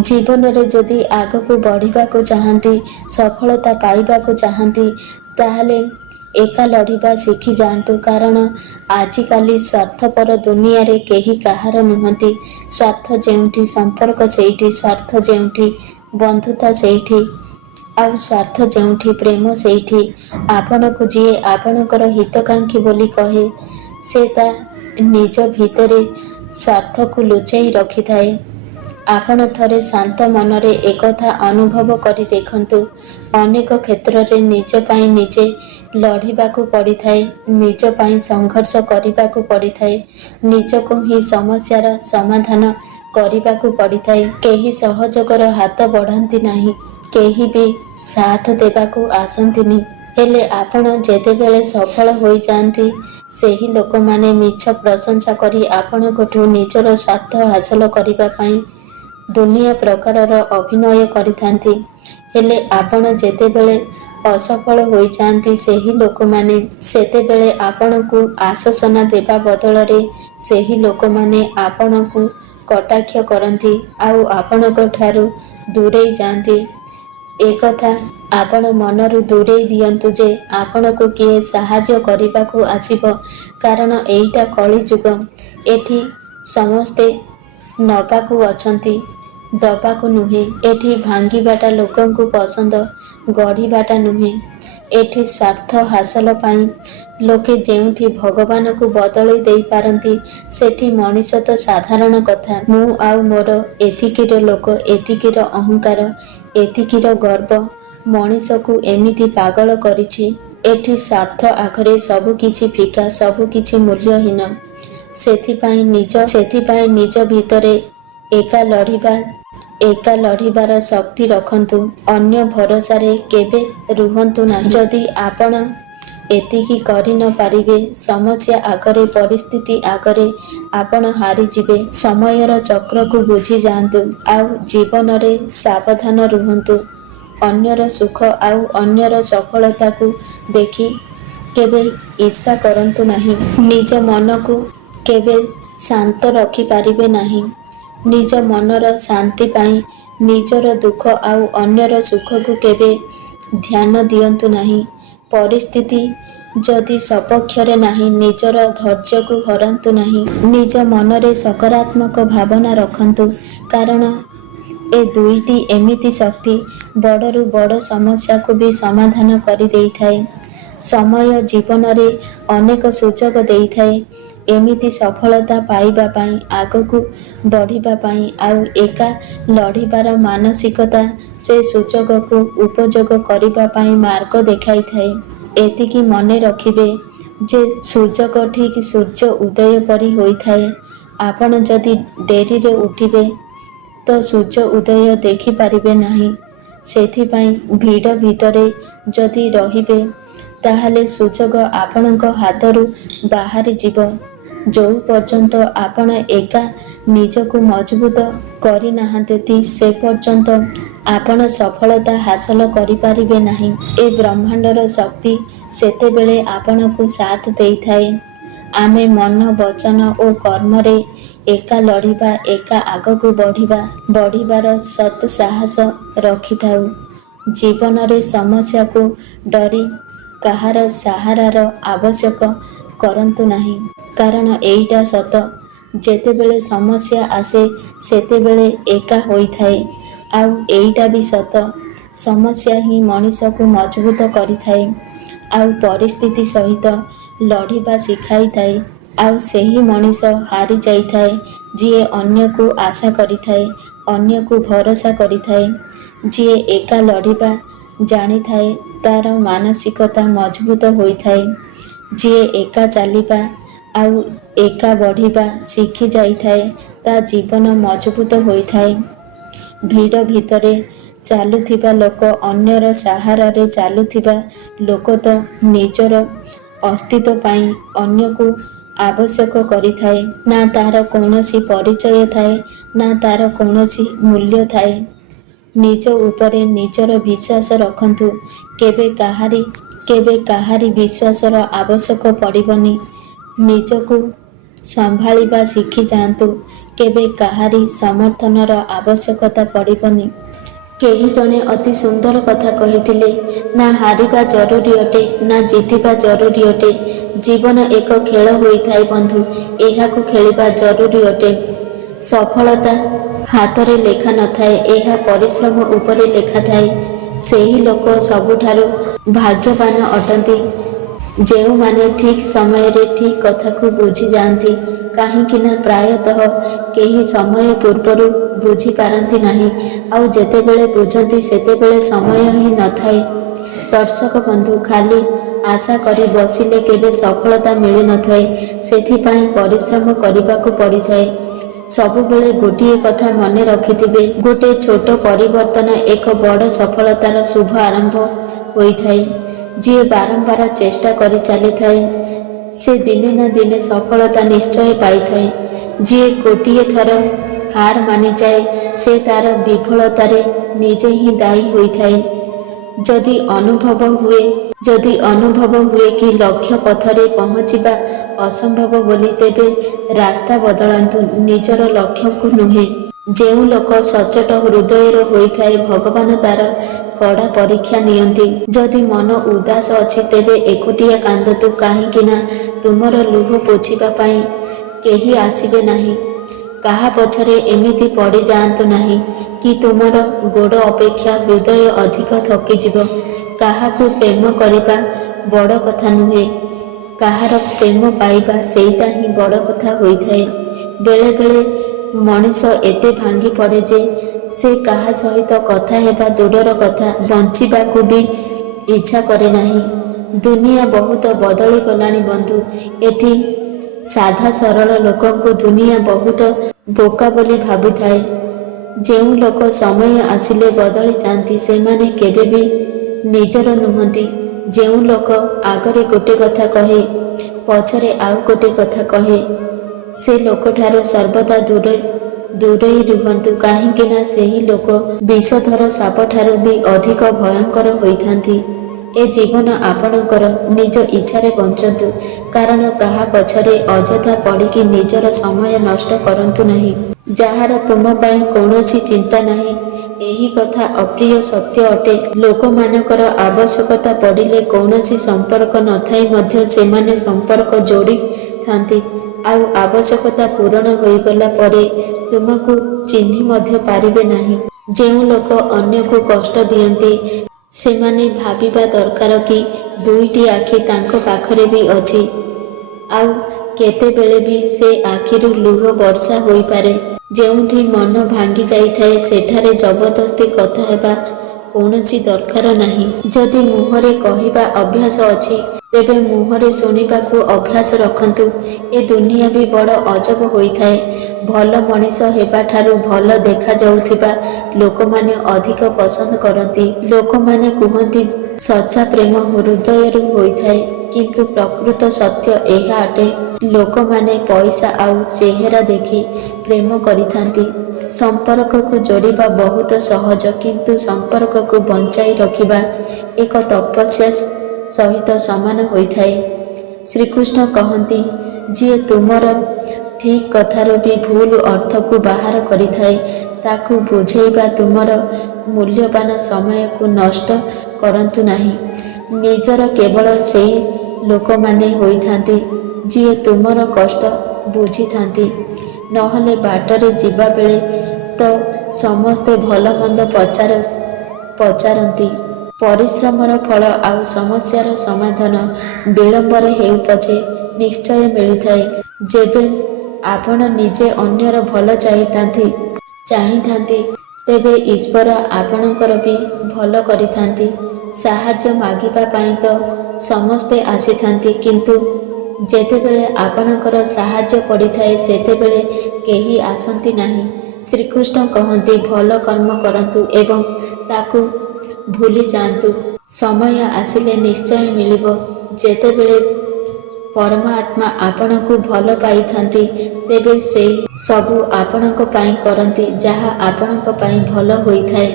जीवन में जदि आग को बढ़ा चाहती सफलता पाइबा चाहती ताहले एका लड़िबा शिखी जातु। कारण आजिकाली स्वार्थपर दुनिया रे केही कहार नुहति। स्वार्थ जेउठी संपर्क सेठी, स्वार्थ जेउठी बंधुता सेठी, आउ स्वार्थ जेउठी प्रेम सेठी। आपण को जी आपणकर हितकांक्षी बोली कहे से ता निज भितरे स्वार्थ को लुचाई रखि थाए। आपण थरे शांत मनरे एकथा अनुभव करि देखंतु। अनेक क्षेत्र रे निज पाई निजे लड़िबाकू पड़ी थाए, निज पाई संघर्ष करिबाकू पड़ी थाए, निजको ही समस्यार समाधान करिबाकू पड़ी थाए। केही सहयोगर हाथ बढ़ाती नाही, केही भी साथ देबाकू आसंतिनी। हेले आपण जेतेबेले सफल होई जांती सेही लोक माने मिछ प्रशंसा करी आपणकठू निजर स्वार्थ हासिल करिबा पाई दुनिया प्रकारर अभिनय करिथांती। हेले आपण जेतेबेले असफल होई जांती सेही लोक माने सेतेबेले आपणकू आश्वासना देबा बदलरे सेही लोक माने आपणकू कटाक्ष करंती आउ आपणक ठारू दूरेई जांती। एकथा आपण मनरू दूरेई दियंतु जे आपणकू किए साहाय्य करिबाकू आसीबो। कारण एईटा कली जुग, एठी समस्ते नबाकू अछंती, दबाकू नुहे। एठी भांगीबाटा लोकंकू पसंद, गढ़ीबाटा नुहे। एठी स्वार्थ हासिल पाई लोके जेउठी भगवान को बदलई देई पारंती सेठी मनीष तो साधारण कथा। मु आउ मोर एतिकीर लोक, एतिकीर अहंकार, एतिकीर गर्व मनीष को एमिति पागल करिछि। एठी स्वार्थ आखरे सबुकिछि फिका, सबुकिछि मूल्यहीन। सेथिपाई निज भितरे एका लड़िबार शक्ति रखंतु। अन्य भरोसारे केबे रुहंतु नाही। जदि आपण एतिकी करि न पारिबे, समस्या आगरे, परिस्थिति आगरे आपण हारी जिबे। समयर चक्र को बुझी जांतु आउ जीवन रे सावधान रुहंतु। अन्यर सुख आउ अन्यर सफलता को देखी केबे ईर्षा करंतु नाही। निज मन को केबे शांत रखि पारिबे नाही। निज मनर शांति पाई निजर दुख आउ अन्यर सुख को केबे ध्यान दियंतु नाही। परिस्थिति जदि सपक्षरे नाही, निजर धैर्य को हरांतु नाही। निज मनरे सकारात्मक भावना रखंतु। कारण ए दुईटी एमिति शक्ति बड़रू बड़ समस्या को भी समाधान करि देइथाए। समय जीवन रे अनेक सुजोग देइथाए एमिति सफलता पाइबा पाई, आगकू बढ़िबा पाई आउ एका लड़िबार मानसिकता से सुजोग को उपयोग करिबा पाई मार्ग देखाई थाए। एतिकी मने रखिबे जे सुजोग ठीक सूर्य उदय परी होई थाए। आपण जदि डेरी रे उठिबे तो सूर्य उदय देखि पारिबे नाही। सेथिपाई भीड़ भितरे जदि रहिबे ताहले सुजोग आपणक हाथरू बाहरी जीव। जो पर्यंत आपण एका निजको मजबूत करि नाहांती से पर्यंत आपण सफलता हासिल करि पारिबे नाही। ए ब्रह्मांडर शक्ति सेतेबेले आपणकू साथ देइथाए। आमे मन, वचन और कर्म रे एका लड़िबा, एका आगकू बढ़िबार सत साहस रखिथाउ। जीवन रे समस्या को डरी काहार सहारार आवश्यक करंतु नाही। कारण एईटा सत, जेतेबेले समस्या आसे सेतेबेले एका होइथाए। आउ एईटा भी सत, समस्या ही मनीष को मजबूत करिथाए आउ परिस्थिति सहित लड़िबा सिखाई थाए। आउ सेही मनीष हारी जाइथाए जिए अन्य को आशा करिथाए, अन्य को भरोसा करिथाए। जिए एका लड़िबा जानी थाए तार मानसिकता मजबूत होइथाए। जिए एका चलिबा आउ एका बढ़िबा शिखी जाइथाए ता जीवन मजबूत होइथाए। भीड़ भितरे चालुथिबा लोक, अन्यर सहारारे चालुथिबा लोक तो निजर अस्तित्व पाई अन्य को आवश्यक करिथाए। ना तार कौनसी परिचय थाए, ना तार कौनसी मूल्य थाए। निज उपरे निजर विश्वास रखंतु। केबे काहारी विश्वासर आवश्यक पड़िबनी। निजको ସମ୍ଭାଳିବା ଶିଖିଯାଆନ୍ତୁ। କେବେ କାହାରି ସମର୍ଥନର ଆବଶ୍ୟକତା ପଡ଼ିବନି। କେହି ଜଣେ ଅତି ସୁନ୍ଦର କଥା କହିଥିଲେ, ନା ହାରିବା ଜରୁରୀ ଅଟେ ନା ଜିତିବା ଜରୁରୀ ଅଟେ। ଜୀବନ ଏକ ଖେଳ ହୋଇଥାଏ ବନ୍ଧୁ, ଏହାକୁ ଖେଳିବା ଜରୁରୀ ଅଟେ। ସଫଳତା ହାତରେ ଲେଖା ନଥାଏ, ଏହା ପରିଶ୍ରମ ଉପରେ ଲେଖାଥାଏ। ସେହି ଲୋକ ସବୁଠାରୁ ଭାଗ୍ୟବାନ ଅଟନ୍ତି ଯେଉଁମାନେ ଠିକ୍ ସମୟରେ ଠିକ୍ କଥାକୁ ବୁଝିଯାଆନ୍ତି। କାହିଁକିନା ପ୍ରାୟତଃ କେହି ସମୟ ପୂର୍ବରୁ ବୁଝିପାରନ୍ତି ନାହିଁ, ଆଉ ଯେତେବେଳେ ବୁଝନ୍ତି ସେତେବେଳେ ସମୟ ହିଁ ନଥାଏ। ଦର୍ଶକ ବନ୍ଧୁ, ଖାଲି ଆଶା କରି ବସିଲେ କେବେ ସଫଳତା ମିଳିନଥାଏ। ସେଥିପାଇଁ ପରିଶ୍ରମ କରିବାକୁ ପଡ଼ିଥାଏ। ସବୁବେଳେ ଗୋଟିଏ କଥା ମନେ ରଖିଥିବେ, ଗୋଟିଏ ଛୋଟ ପରିବର୍ତ୍ତନ ଏକ ବଡ଼ ସଫଳତାର ଶୁଭ ଆରମ୍ଭ ହୋଇଥାଏ। ଯିଏ ବାରମ୍ବାର ଚେଷ୍ଟା କରି ଚାଲିଥାଏ ସେ ଦିନେ ନା ଦିନେ ସଫଳତା ନିଶ୍ଚୟ ପାଇଥାଏ। ଯିଏ ଗୋଟିଏ ଥର ହାର ମାନିଯାଏ ସେ ତା'ର ବିଫଳତାରେ ନିଜେ ହିଁ ଦାୟୀ ହୋଇଥାଏ। ଯଦି ଅନୁଭବ ହୁଏ କି ଲକ୍ଷ୍ୟ ପଥରେ ପହଞ୍ଚିବା ଅସମ୍ଭବ ବୋଲି, ତେବେ ରାସ୍ତା ବଦଳାନ୍ତୁ, ନିଜର ଲକ୍ଷ୍ୟକୁ ନୁହେଁ। ଯେଉଁ ଲୋକ ସଚ୍ଚୋଟ ହୃଦୟର ହୋଇଥାଏ ଭଗବାନ ତା'ର କଡ଼ା ପରୀକ୍ଷା ନିଅନ୍ତି। ଯଦି ମନ ଉଦାସ ଅଛି ତେବେ ଏକୁଟିଆ କାନ୍ଦନ୍ତୁ, କାହିଁକିନା ତୁମର ଲୁହ ପୋଛିବା ପାଇଁ କେହି ଆସିବେ ନାହିଁ। କାହା ପଛରେ ଏମିତି ପଡ଼ିଯାଆନ୍ତୁ ନାହିଁ କି ତୁମର ଗୋଡ଼ ଅପେକ୍ଷା ହୃଦୟ ଅଧିକ ଥକିଯିବ। କାହାକୁ ପ୍ରେମ କରିବା ବଡ଼ କଥା ନୁହେଁ, କାହାର ପ୍ରେମ ପାଇବା ସେଇଟା ହିଁ ବଡ଼ କଥା ହୋଇଥାଏ। ବେଳେ ବେଳେ ମଣିଷ ଏତେ ଭାଙ୍ଗି ପଡ଼େ ଯେ ସେ କାହା ସହିତ କଥା ହେବା ଦୂରର କଥା, ବଞ୍ଚିବାକୁ ବି ଇଚ୍ଛା କରେ ନାହିଁ। ଦୁନିଆ ବହୁତ ବଦଳିଗଲାଣି ବନ୍ଧୁ। ଏଠି ସାଧା ସରଳ ଲୋକଙ୍କୁ ଦୁନିଆ ବହୁତ ବୋକା ବୋଲି ଭାବିଥାଏ। ଯେଉଁ ଲୋକ ସମୟ ଆସିଲେ ବଦଳି ଯାଆନ୍ତି ସେମାନେ କେବେ ବି ନିଜର ନୁହନ୍ତି। ଯେଉଁ ଲୋକ ଆଗରେ ଗୋଟେ କଥା କହେ ପଛରେ ଆଉ ଗୋଟେ କଥା କହେ, ସେ ଲୋକଠାରୁ ସର୍ବଦା ଦୂରେଇ ରୁହନ୍ତୁ, କାହିଁକିନା ସେହି ଲୋକ ବିଷଧର ସାପଠାରୁ ବି ଅଧିକ ଭୟଙ୍କର ହୋଇଥାନ୍ତି। ଏ ଜୀବନ ଆପଣଙ୍କର, ନିଜ ଇଚ୍ଛାରେ ବଞ୍ଚନ୍ତୁ, କାରଣ କାହା ପଛରେ ଅଯଥା ପଡ଼ିକି ନିଜର ସମୟ ନଷ୍ଟ କରନ୍ତୁ ନାହିଁ। ଯାହାର ତୁମ ପାଇଁ କୌଣସି ଚିନ୍ତା ନାହିଁ। ଏହି କଥା ଅପ୍ରିୟ ସତ୍ୟ ଅଟେ। ଲୋକମାନଙ୍କର ଆବଶ୍ୟକତା ପଡ଼ିଲେ କୌଣସି ସମ୍ପର୍କ ନଥାଇ ମଧ୍ୟ ସେମାନେ ସମ୍ପର୍କ ଯୋଡ଼ିଥାନ୍ତି, ଆଉ ଆବଶ୍ୟକତା ପୂରଣ ହୋଇଗଲା ପରେ ତୁମକୁ ଚିହ୍ନି ମଧ୍ୟ ପାରିବେ ନାହିଁ। ଯେଉଁ ଲୋକ ଅନ୍ୟକୁ କଷ୍ଟ ଦିଅନ୍ତି ସେମାନେ ଭାବିବା ଦରକାର କି ଦୁଇଟି ଆଖି ତାଙ୍କ ପାଖରେ ବି ଅଛି, ଆଉ କେତେବେଳେ ବି ସେ ଆଖିରୁ ଲୁହ ବର୍ଷା ହୋଇପାରେ। ଯେଉଁଠି ମନ ଭାଙ୍ଗି ଯାଇଥାଏ ସେଠାରେ ଜବରଦସ୍ତି କଥା ହେବା କୌଣସି ଦରକାର ନାହିଁ। ଯଦି ମୁହଁରେ କହିବା ଅଭ୍ୟାସ ଅଛି ତେବେ ମୁହଁରେ ଶୁଣିବାକୁ ଅଭ୍ୟାସ ରଖନ୍ତୁ। ଏ ଦୁନିଆ ବି ବଡ଼ ଅଜବ ହୋଇଥାଏ। ଭଲ ମଣିଷ ହେବାଠାରୁ ଭଲ ଦେଖାଯାଉଥିବା ଲୋକମାନେ ଅଧିକ ପସନ୍ଦ କରନ୍ତି। ଲୋକମାନେ କୁହନ୍ତି ସଚ୍ଚା ପ୍ରେମ ହୃଦୟରୁ ହୋଇଥାଏ, କିନ୍ତୁ ପ୍ରକୃତ ସତ୍ୟ ଏହା ଅଟେ, ଲୋକମାନେ ପଇସା ଆଉ ଚେହେରା ଦେଖି ପ୍ରେମ କରିଥାନ୍ତି। ସମ୍ପର୍କକୁ ଯୋଡ଼ିବା ବହୁତ ସହଜ, କିନ୍ତୁ ସମ୍ପର୍କକୁ ବଞ୍ଚାଇ ରଖିବା ଏକ ତପସ୍ୟା ସହିତ ସମାନ ହୋଇଥାଏ। ଶ୍ରୀକୃଷ୍ଣ କହନ୍ତି, ଯିଏ ତୁମର ଠିକ୍ କଥାରୁ ବି ଭୁଲ ଅର୍ଥକୁ ବାହାର କରିଥାଏ ତାକୁ ବୁଝେଇବା। ତୁମର ମୂଲ୍ୟବାନ ସମୟକୁ ନଷ୍ଟ କରନ୍ତୁ ନାହିଁ। ନିଜର କେବଳ ସେହି ଲୋକମାନେ ହୋଇଥାନ୍ତି ଯିଏ ତୁମର କଷ୍ଟ ବୁଝିଥାନ୍ତି। ନହେଲେ ବାଟରେ ଯିବାବେଳେ ତ ସମସ୍ତେ ଭଲ ମନ୍ଦ ପଚାରନ୍ତି। ପରିଶ୍ରମର ଫଳ ଆଉ ସମସ୍ୟାର ସମାଧାନ ବିଳମ୍ବରେ ହେଉ ପଛେ ନିଶ୍ଚୟ ମିଳିଥାଏ। ଯେବେ ଆପଣ ନିଜେ ଅନ୍ୟର ଭଲ ଚାହିଁଥାନ୍ତି ତେବେ ଈଶ୍ୱର ଆପଣଙ୍କର ବି ଭଲ କରିଥାନ୍ତି। ସାହାଯ୍ୟ ମାଗିବା ପାଇଁ ତ ସମସ୍ତେ ଆସିଥାନ୍ତି, କିନ୍ତୁ ଯେତେବେଳେ ଆପଣଙ୍କର ସାହାଯ୍ୟ ପଡ଼ିଥାଏ ସେତେବେଳେ କେହି ଆସନ୍ତି ନାହିଁ। ଶ୍ରୀକୃଷ୍ଣ କହନ୍ତି, ଭଲ କର୍ମ କରନ୍ତୁ ଏବଂ ତାକୁ ଭୁଲି ଯାଆନ୍ତୁ। ସମୟ ଆସିଲେ ନିଶ୍ଚୟ ମିଳିବ। ଯେତେବେଳେ ପରମାତ୍ମା ଆପଣଙ୍କୁ ଭଲ ପାଇଥାନ୍ତି ତେବେ ସେଇ ସବୁ ଆପଣଙ୍କ ପାଇଁ କରନ୍ତି ଯାହା ଆପଣଙ୍କ ପାଇଁ ଭଲ ହୋଇଥାଏ।